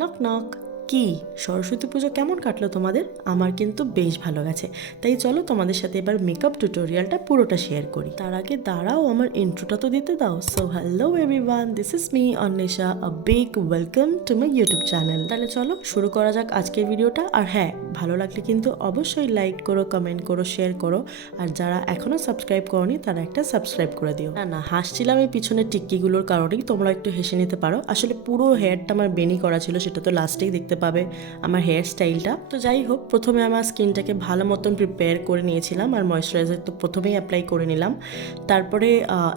Knock knock. কি সরস্বতী পুজো কেমন কাটলো তোমাদের? আমার কিন্তু বেশ ভালো গেছে। তাই চলো তোমাদের সাথে এবার মেকআপ টিউটোরিয়ালটা পুরোটা শেয়ার করি। তার আগে দাঁড়াও, আমার ইন্ট্রোটা তো দিতে দাও। So hello everyone, this is me Anwesha, a big welcome to my YouTube channel. তাহলে চলো শুরু করা যাক আজকের ভিডিওটা। আর হ্যাঁ, ভালো লাগলে কিন্তু অবশ্যই লাইক করো, কমেন্ট করো, শেয়ার করো। আর যারা এখনো সাবস্ক্রাইব করোনি তারা একটা সাবস্ক্রাইব করে দিও। না না, হাসছিলাম এই পিছনের টিক্কিগুলোর কারণেই, তোমরা একটু হেসে নিতে পারো। আসলে পুরো হেয়ারটা আমার বেনি করা ছিল, সেটা তো লাস্টেই দেখতে পাবে আমার হেয়ার স্টাইলটা। তো যাই হোক, প্রথমে আমার স্কিনটাকে ভালো মতন প্রিপেয়ার করে নিয়েছিলাম, আর ময়শ্চারাইজার তো প্রথমেই অ্যাপ্লাই করে নিলাম। তারপরে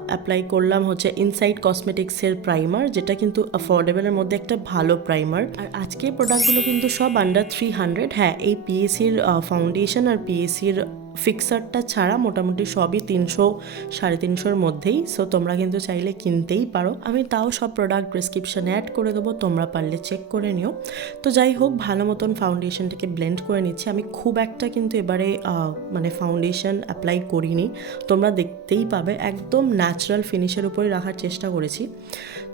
অ্যাপ্লাই করলাম হচ্ছে ইনসাইড কসমেটিক্সের প্রাইমার, যেটা কিন্তু অ্যাফোর্ডেবলের মধ্যে একটা ভালো প্রাইমার। আর আজকের প্রোডাক্টগুলো কিন্তু সব আন্ডার 300। হ্যাঁ, এই পিএসির ফাউন্ডেশন আর পিএসির ফিক্সারটা ছাড়া মোটামুটি সবই 300-350-র মধ্যেই। সো তোমরা কিন্তু চাইলে কিনতেই পারো। আমি তাও সব প্রোডাক্ট প্রেসক্রিপশানে অ্যাড করে দেবো, তোমরা পারলে চেক করে নিও। তো যাই হোক, ভালো মতন ফাউন্ডেশনটাকে ব্লেন্ড করে নিচ্ছি। আমি খুব একটা কিন্তু এবারে মানে ফাউন্ডেশন অ্যাপ্লাই করিনি, তোমরা দেখতেই পাবে একদম ন্যাচারাল ফিনিশের উপরে রাখার চেষ্টা করেছি।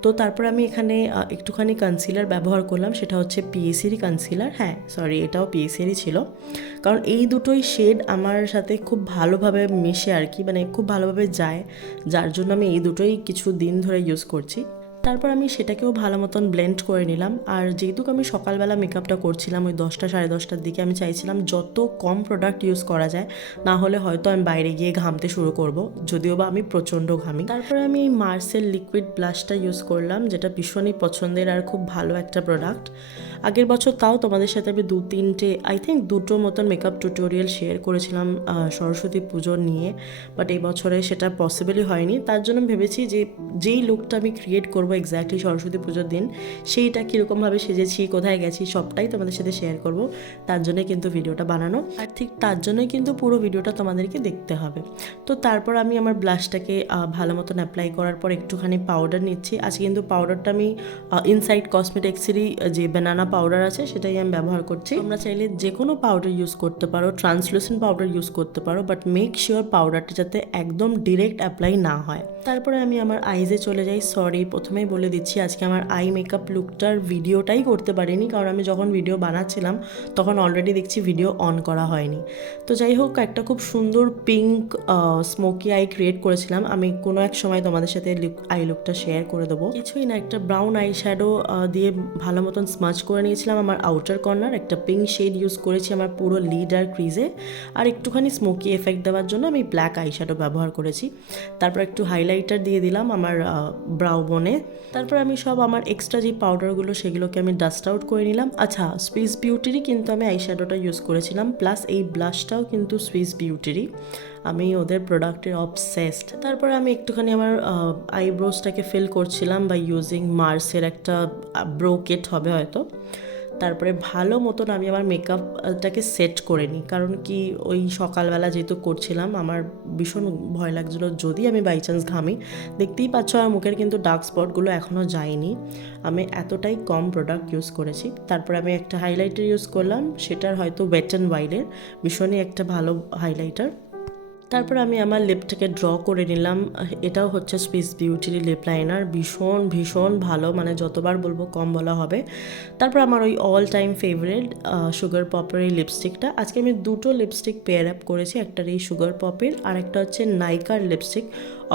তো তারপর আমি এখানে একটুখানি কনসিলার ব্যবহার করলাম, সেটা হচ্ছে পিএসিরই কনসিলার। হ্যাঁ সরি, এটাও পিএসিরই ছিল, কারণ এই দুটোই শেড আমার সাথে খুব ভালোভাবে মিশে আর কি, মানে খুব ভালোভাবে যায়, যার জন্য আমি এই দুটোই কিছু দিন ধরে ইউজ করছি। তারপর আমি সেটাকেও ভালো মতন ব্লেন্ড করে নিলাম। আর যেহেতু আমি সকালবেলা মেকআপটা করছিলাম ওই 10টা-10:30টার দিকে, আমি চাইছিলাম যত কম প্রোডাক্ট ইউজ করা যায়, না হলে হয়তো আমি বাইরে গিয়ে ঘামতে শুরু করব, যদিও বা আমি প্রচণ্ড ঘামি। তারপরে আমি এই মার্সেল লিকুইড ব্লাশটা ইউজ করলাম, যেটা ভীষণই পছন্দের আর খুব ভালো একটা প্রোডাক্ট। আগের বছর তাও তোমাদের সাথে আমি 2-3টে আই থিঙ্ক 2টো মতন মেকআপ টিউটোরিয়াল শেয়ার করেছিলাম সরস্বতী পুজো নিয়ে, বাট এই বছরে সেটা পসিবলই হয়নি। তার জন্য ভেবেছি যে যেই লুকটা আমি ক্রিয়েট করবো এক্স্যাক্টলি সরস্বতী পুজোর দিন, সেইটা কীরকমভাবে সেজেছি, কোথায় গেছি, সবটাই তোমাদের সাথে শেয়ার করব। তার জন্যই কিন্তু ভিডিওটা বানানো, আর ঠিক তার জন্যই কিন্তু পুরো ভিডিওটা তোমাদেরকে দেখতে হবে। তো তারপর আমি আমার ব্লাশটাকে ভালো মতন অ্যাপ্লাই করার পর একটুখানি পাউডার নিচ্ছি। আজকে কিন্তু পাউডারটা আমি ইনসাইড কসমেটিক্সেরই যে ব্যানানা পাউডার আছে সেটাই আমি ব্যবহার করছি। তোমরা চাইলে যে কোনো পাউডার ইউজ করতে পারো, ট্রান্সলুসেন্ট পাউডার ইউজ করতে পারো, বাট মেক শিওর পাউডারটা যাতে একদম ডিরেক্ট অ্যাপ্লাই না হয়। তারপরে আমি আমার আইজে চলে যাই। সরি, প্রথমেই বলে দিচ্ছি আজকে আমার আই মেকআপ লুকটার ভিডিওটাই করতে পারিনি, কারণ আমি যখন ভিডিও বানাচ্ছিলাম তখন অলরেডি দেখছি ভিডিও অন করা হয়নি। তো যাই হোক, একটা খুব সুন্দর পিঙ্ক স্মোকি আই ক্রিয়েট করেছিলাম আমি, কোনো এক সময় তোমাদের সাথে আই লুকটা শেয়ার করে দেবো। কিছুই না, একটা ব্রাউন আই শ্যাডো দিয়ে ভালো মতন স্মাচ করে নিয়েছিলাম আমার আউটার কর্নার। একটা পিঙ্ক শেড ইউজ করেছি আমার পুরো লিড আর ক্রিজে, আর একটুখানি স্মোকি এফেক্ট দেওয়ার জন্য আমি ব্ল্যাক আই শ্যাডো ব্যবহার করেছি। তারপর একটু হাইলাইটার দিয়ে দিলাম আমার ব্রাউ বোনে। তারপর আমি সব আমার এক্সট্রা যে পাউডারগুলো সেগুলোকে আমি ডাস্ট আউট করে নিলাম। আচ্ছা, সুইস বিউটিরই কিন্তু আমি আই শ্যাডোটা ইউজ করেছিলাম, প্লাস এই ব্লাশটাও কিন্তু সুইস বিউটিরই, আমি ওদের প্রোডাক্টের অবসেসড। তারপরে আমি একটুখানি আমার আইব্রোসটাকে ফিল করছিলাম বাই ইউজিং মার্সের একটা ব্রো কিট হবে হয়তো। তারপরে ভালো মতন আমি আমার মেকআপটাকে সেট করে নিই, কারণ কি ওই সকালবেলা যেহেতু করছিলাম আমার ভীষণ ভয় লাগছিলো যদি আমি বাই চান্স ঘামি। দেখতেই পাচ্ছ আমার মুখের কিন্তু ডার্ক স্পটগুলো এখনও যায়নি, আমি এতটাই কম প্রোডাক্ট ইউজ করেছি। তারপরে আমি একটা হাইলাইটার ইউজ করলাম, সেটার হয়তো ওয়েট অ্যান্ড ওয়াইল্ডের, ভীষণই একটা ভালো হাইলাইটার। তারপর আমি আমার লিপটাকে ড্র করে নিলাম, এটাও হচ্ছে সুইস বিউটির লিপ লাইনার, ভীষণ ভীষণ ভালো, মানে যতবার বলবো কম বলা হবে। তারপর আমার ওই অল টাইম ফেভারিট সুগার পপের এই লিপস্টিকটা, আজকে আমি 2টো লিপস্টিক পেয়ার আপ করেছি, একটা এই সুগার পপের আর একটা হচ্ছে নাইকার লিপস্টিক।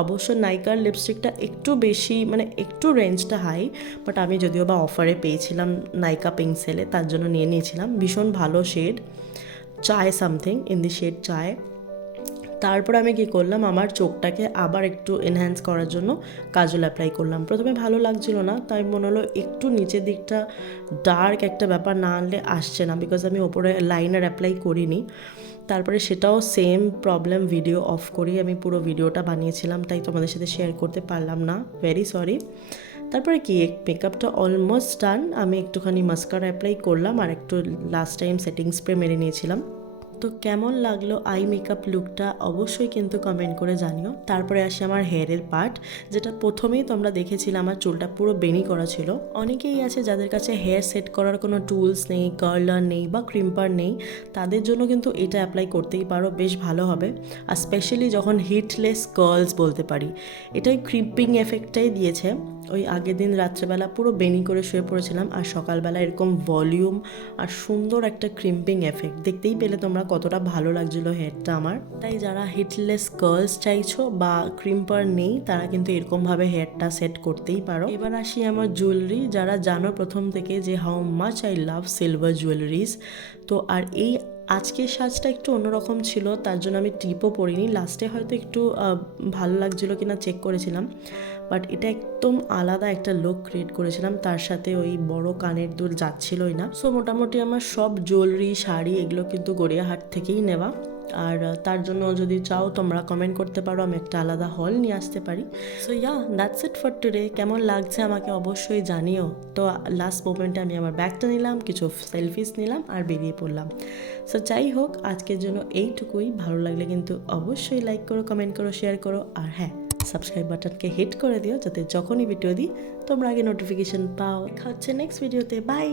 অবশ্য নাইকার লিপস্টিকটা একটু বেশি, মানে একটু রেঞ্জটা হাই, বাট আমি যদিও বা অফারে পেয়েছিলাম নাইকা পিঙ্ক সেলে, তার জন্য নিয়ে নিয়েছিলাম। ভীষণ ভালো শেড, চায় সামথিং ইন দি শেড চায়। তারপর আমি কি করলাম, আমার চোখটাকে আবার একটু এনহ্যান্স করার জন্য কাজল অ্যাপ্লাই করলাম। প্রথমে ভালো লাগছিল না, তাই মনে হলো একটু নিচের দিকটা ডার্ক একটা ব্যাপার না আনলে আসছে না, বিকজ আমি ওপরে লাইনার অ্যাপ্লাই করিনি। তারপরে সেটাও সেম প্রবলেম, ভিডিও অফ করেই আমি পুরো ভিডিওটা বানিয়েছিলাম, তাই তোমাদের সাথে শেয়ার করতে পারলাম না, ভেরি সরি। তারপরে কি মেকআপটা অলমোস্ট ডান, আমি একটুখানি মাস্কারা অ্যাপ্লাই করলাম আর একটু লাস্ট টাইম সেটিং স্প্রে মেরে নিয়েছিলাম। তো কেমন লাগলো আই মেকআপ লুকটা অবশ্যই কিন্তু কমেন্ট করে জানিও। তারপরে আসি আমার হেয়ারের পার্ট, যেটা প্রথমেই তোমরা দেখেছিলে আমার চুলটা পুরো বেনি করা ছিল। অনেকেই আছে যাদের কাছে হেয়ার সেট করার কোনো টুলস নেই, কার্লার নেই বা ক্রিম্পার নেই, তাদের জন্য কিন্তু এটা অ্যাপ্লাই করতেই পারো, বেশ ভালো হবে। আর স্পেশালি যখন হিটলেস কার্লস বলতে পারি, এটাই ক্রিম্পিং এফেক্টটাই দিয়েছে। ওই আগের দিন রাত্রেবেলা পুরো বেনি করে শুয়ে পড়েছিলাম, আর সকালবেলা এরকম ভলিউম আর সুন্দর একটা ক্রিম্পিং এফেক্ট দেখতেই পেলে তোমরা কতটা ভালো লাগছিলো হেয়ারটা আমার। তাই যারা হিটলেস কার্লস চাইছো বা ক্রিম্পার নেই, তারা কিন্তু এরকমভাবে হেয়ারটা সেট করতেই পারো। এবার আসি আমার জুয়েলারি। যারা জানো প্রথম থেকে যে how much I love silver jewelleries, তো আর এই আজকের সাজটা একটু অন্যরকম ছিল, তার জন্য আমি টিপও পরিনি। লাস্টে হয়তো একটু ভালো লাগছিলো কিনা চেক করেছিলাম, বাট এটা একদম আলাদা একটা লুক ক্রিয়েট করেছিলাম। তার সাথে ওই বড় কানের দুল যাচ্ছিলই না। সো মোটামুটি আমার সব জুয়েলারি, শাড়ি এগুলো কিন্তু গড়িয়াহাট থেকেই নেওয়া। আর তার জন্য যদি চাও তোমরা কমেন্ট করতে পারো, আমি একটা আলাদা হল নিয়ে আসতে পারি। So yeah, that's it for today. কেমন লাগছে আমাকে অবশ্যই জানিও। তো লাস্ট মোমেন্টে আমি আমার ব্যাগটা নিলাম, কিছু সেলফিস নিলাম আর বেরিয়ে পড়লাম। সো যাই হোক, আজকের জন্য এইটুকুই। ভালো লাগলে কিন্তু অবশ্যই লাইক করো, কমেন্ট করো, শেয়ার করো, আর হ্যাঁ, সাবস্ক্রাইব বাটনকে হিট করে দিও, যাতে যখনই ভিডিও দিই তোমরা আগে নোটিফিকেশন পাও। দেখা হচ্ছে নেক্সট ভিডিওতে। বাই।